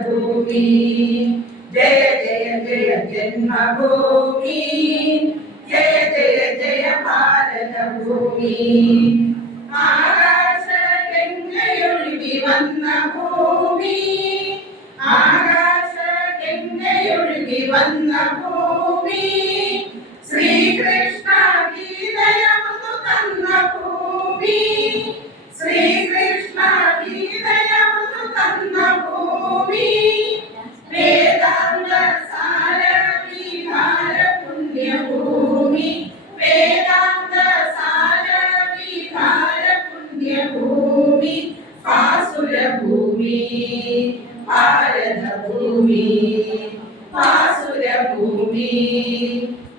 भूमि जय जय जय जन्मभूमि जय जय जय भारत भूमि आकाश गंगയൊഴുകി വന്ന ഭൂമി ആകാശ ഗംഗയൊഴുകി വന്ന ഭൂമി ശ്രീകൃഷ്ണ ഗീതയമതു തന്ന ഭൂമി ശ്രീകൃഷ്ണ ഗീതയമതു തന്ന ഭൂമി വേദാന്ത സാര വിഹാര പുണ്യഭൂമി വേദാന്ത സാര വിഹാര പുണ്യഭൂമി ആസുരഭൂമി ഭാരതഭൂമി ആസുരഭൂമി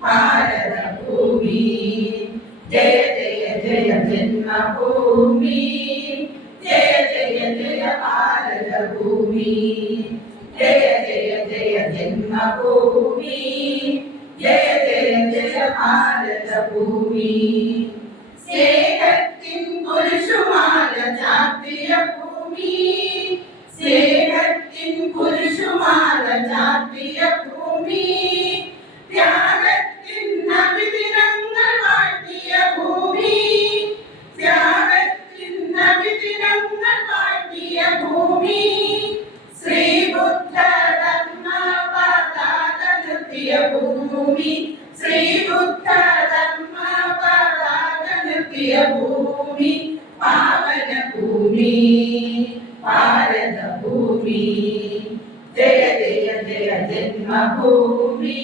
ഭാരതഭൂമി ജയ ജയ ജയ ജന്മഭൂമി ജയ ജയ ജയ ഭാരതഭൂമി ജയ ജയ ജയ ജന്മഭൂമി ജയ ജയ ജയ ഭാരതഭൂമി സ്നേഹത്തിൻ കുരിശുമാല ചാർത്തിയ ഭൂമി സ്നേഹത്തിൻ കുരിശുമാല ചാർത്തിയ ഭൂമി ത്യാഗത്തിൻ നബിദിനങ്ങൾ വാഴ്ത്തിയ ഭൂമി ത്യാഗത്തിൻ നബിദിനങ്ങൾ വാഴ്ത്തിയ ഭൂമി ശ്രീബുദ്ധ ധർമ്മ പതാക നിർത്തിയ ഭൂമി ശ്രീബുദ്ധ ധർമ്മ പതാക നിർത്തിയ ഭൂമി പാവന ഭൂമി ഭാരതഭൂമി ജയ ജയ ജയ ജന്മഭൂമി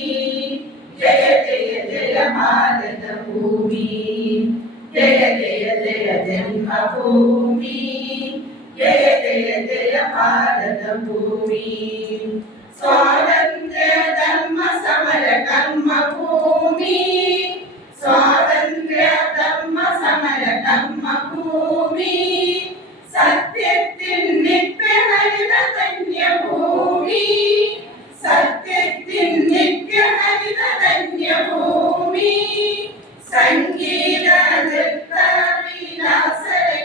ജയ ജയ ജയ ഭാരതഭൂമി ജയ ജയ ജയ ജന്മഭൂമി ജയ ജയ ജയ ഭാരതഭൂമി സ്വാതന്ത്ര്യ ധർമ്മ സമര കർമ്മഭൂമി സ്വാതന്ത്ര്യ ധർമ്മ സമര കർമ്മഭൂമി സത്യത്തിൻ നിത്യഹരിത ധന്യഭൂമി സത്യത്തിൻ നിത്യഹരിത ധന്യഭൂമി സംഗീത നൃത്ത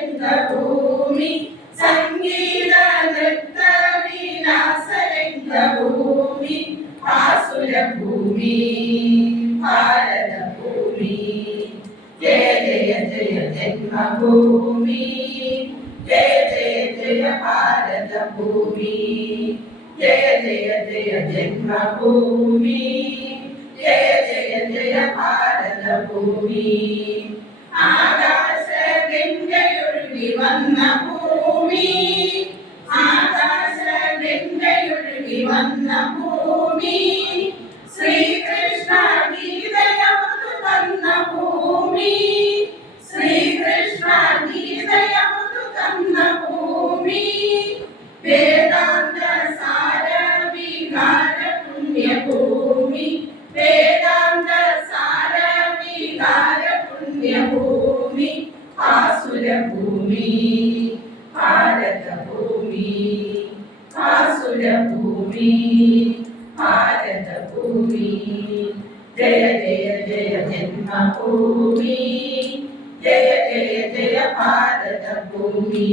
വിലാസരംഗഭൂമി സംഗീത നൃത്ത വിലാസരംഗഭൂമി ആസുരഭൂമി ഭാരതഭൂമി ജയ ജയ ജയ ജന്മഭൂമി जय जय जय भारत भूमि जय जय जय जन्मभूमि जय जय जय भारत भूमि आकाश गंगയൊഴുകി വന്ന ഭൂമി ആകാശ ഗംഗയൊഴുകി വന്ന ഭൂമി ശ്രീകൃഷ്ണ ഗീതയമതു തന്ന ഭൂമി ശ്രീകൃഷ്ണ ഗീതയമതു തന്ന ഭൂമി വേദാന്ത സാര വിഹാര പുണ്യഭൂമി വേദാന്ത സാര വിഹാര പുണ്യഭൂമി ആസുരഭൂമി ഭാരതഭൂമി ആസുരഭൂമി ഭാരതഭൂമി ജയ ജയ ജയ ജന്മഭൂമി जय जय जय भारत भूमि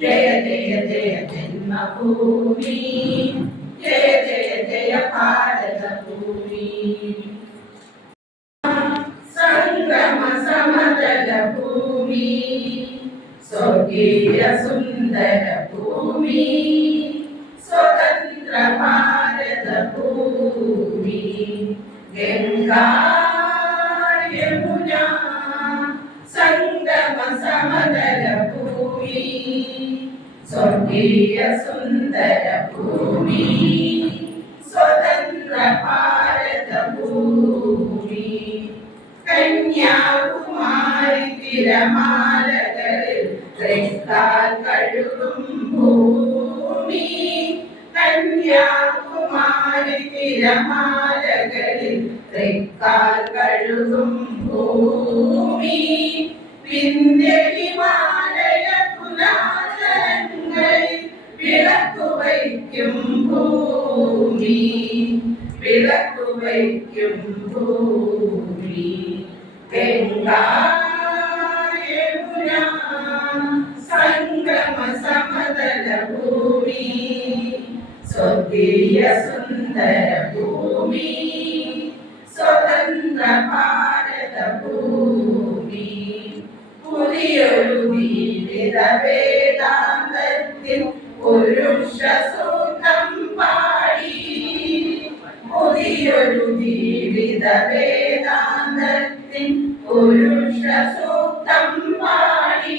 जय जय जय जन्मभूमि जय जय जय भारत भूमि संगम समतल भूमि स्वर्गीय सुंदर भूमि स्वतंत्र भारत भूमि गंगा यमुना संगम समतल भूमि स्वर्गीय सुंदर भूमि स्वतंत्र भारत भूमि कन्याकुमारी തിരമാലകളിൽ തൃക്കാൽ കഴുകും ഭൂമി കന്യാകുമാരി തിരമാലകളിൽ തൃക്കാൽ കഴുകും ഭൂമി വിന്ധ്യ ഹിമാലയ കുലാചരങ്ങളിൽ വിളക്കു വയ്ക്കും ഭൂമി വിളക്കു വയ്ക്കും ഭൂമി ഗംഗാ യമുന സംഗമ സമതല ഭൂമി സ്വർഗീയ സുന്ദര ഭൂമി സ്വതന്ത്ര ഭാരത ഭൂമി പുതിയൊരു ജീവിത വേദാന്തത്തിൽ പുരുഷ സൂത്രം പാടി പുതിയൊരു ജീവിത വേദാന്തത്തിൽ പുരുഷ സൂത്രം പാടി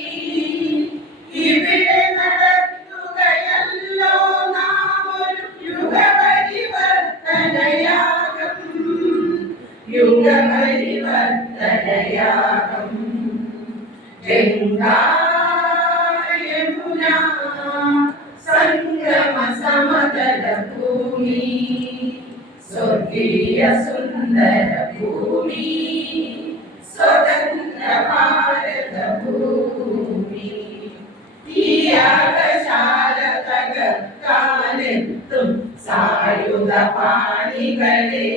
ഇവിടെ നടത്തുകയല്ലോ നാം ഒരു യുഗപരിവർത്തനയാഗം യുഗപരിവർത്തനയാഗം ഗംഗാ യമുന സംഗമ സമതല ഭൂമി സ്വർഗീയ സുന്ദര ഭൂമി സ്വതന്ത്ര ഭാരത ഭൂമി ഈ യാഗശാല തകർക്കാനെത്തും സായുധ പാണികളെ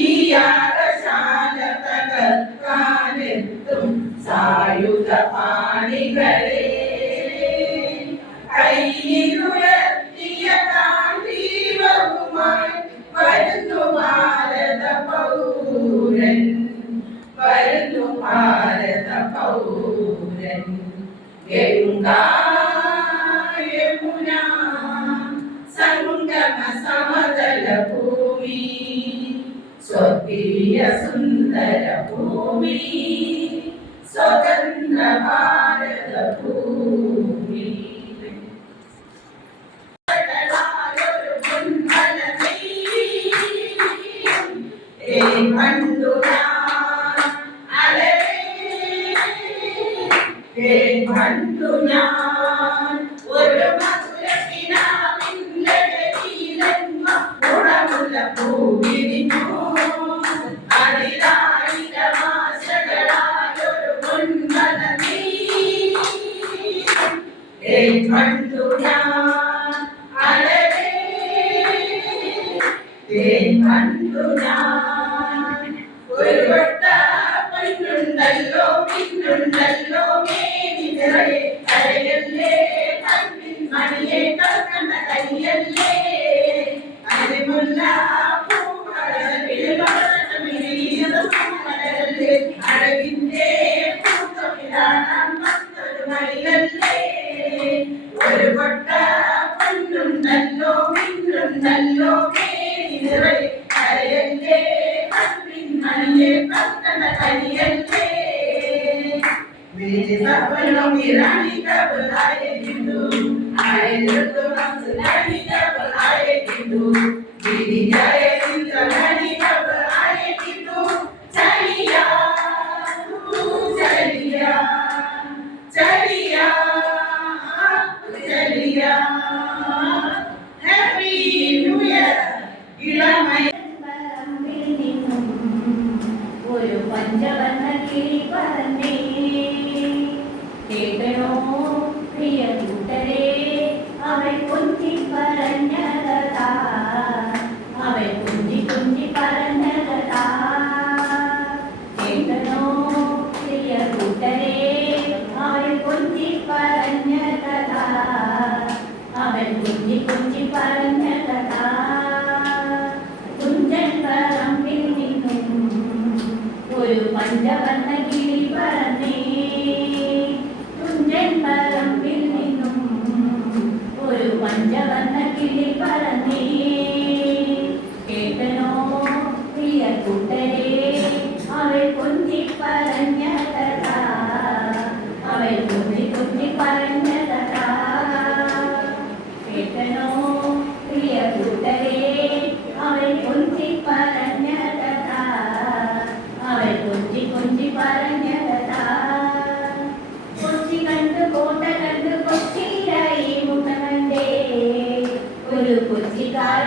ഈ യാഗശാല തകർക്കാനെത്തും സായുധ പാണികളെ കൈയിലുയർത്തിയ ഗാന്ധീവവുമായി വരുന്നു ഭാരത പൗരൻ വരുന്നു ഭാരത പൗരൻ ഗംഗാ യമുന സംഗമ സമതല ഭൂമി സ്വർഗീയ സുന്ദര ഭൂമി സ്വതന്ത്ര ഭാരത ഭൂമി കണ്ടു ഞാൻ ഒരു മധുരത്തിനാമുള്ള പൂവിരിഞ്ഞു അതിലായിരമാശകളായൊരു പൊന്മല നീ കണ്ടു ഞാൻ അലരേ കണ്ടു ഞാൻ ഒരു വട്ട പെണ്ണുണ്ടല്ലോ പിന്നുണ്ടല്ലോ മേനി നിറയെ കരയല്ലേ കണ്ണിൻ മണിയെ കണ്ണ കയ്യല്ലേ അരിമുല്ല പൂക്കളല്ലേ അഴകിന്റെ പൂക്കമിടാൻ മറ്റൊരു മയിലല്ലേ ഒരു വട്ട പെണ്ണുണ്ടല്ലോ പിന്നുണ്ടല്ലോ മേനി നിറയെ കരയല്ലേ കണ്ണിൻ മണിയെ കണ്ണ കയ്യല്ലേ मेरे सपनों की रानी कब आएगी तू आए तो रानी कब आएगी तू दीदी जाए रानी कब आएगी तू चलिया चलिया चलिया चलिया हैप्पी न्यू ईयर इलामय ഒരു പഞ്ചവർണ്ണ കിളി പറന്നേ കേട്ടനോ പ്രിയ കൂട്ടരെ അവൾ കൊഞ്ചി പറഞ്ഞതാ അവൾ കൊഞ്ചി കൊഞ്ചി പറഞ്ഞതാ കേട്ടനോ പ്രിയ കൂട്ടരെ അവൾ കൊഞ്ചി പറഞ്ഞതാ അവൾ കൊഞ്ചി കൊഞ്ചി പറഞ്ഞതാ കുഞ്ചൻ പറമ്പിൽ നിന്നും ഒരു പഞ്ചവർണ്ണ കിളി പറന്നേ കുഞ്ചൻ പറമ്പിൽ നിന്നും ഒരു പഞ്ചവർണ്ണ കിളി പറന്നേ കേട്ടനോ പ്രിയ കൂട്ടരെ അവൾ കൊഞ്ചി പറഞ്ഞതാ അവൾ കൊഞ്ചി കൊഞ്ചി പറഞ്ഞതാ കേട്ടനോ പ്രിയ കൂട്ടരെ അവൾ കൊഞ്ചി പറഞ്ഞതാ അവൾ കൊഞ്ചി കൊഞ്ചി പറഞ്ഞതാ കൊച്ചി കണ്ടു കോട്ട കണ്ടു കൊച്ചിയിലായി മുഖ കണ്ടേ ഒരു കൊച്ചിക്കാർ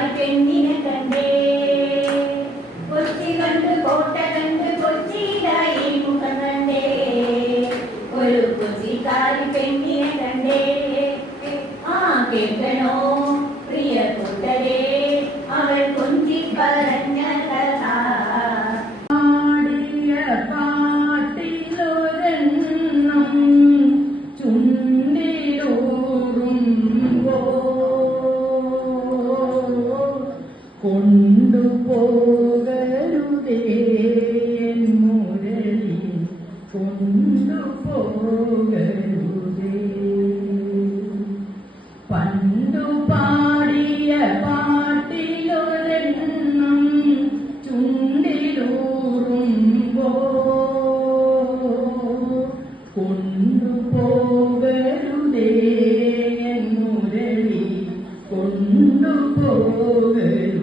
పోగలు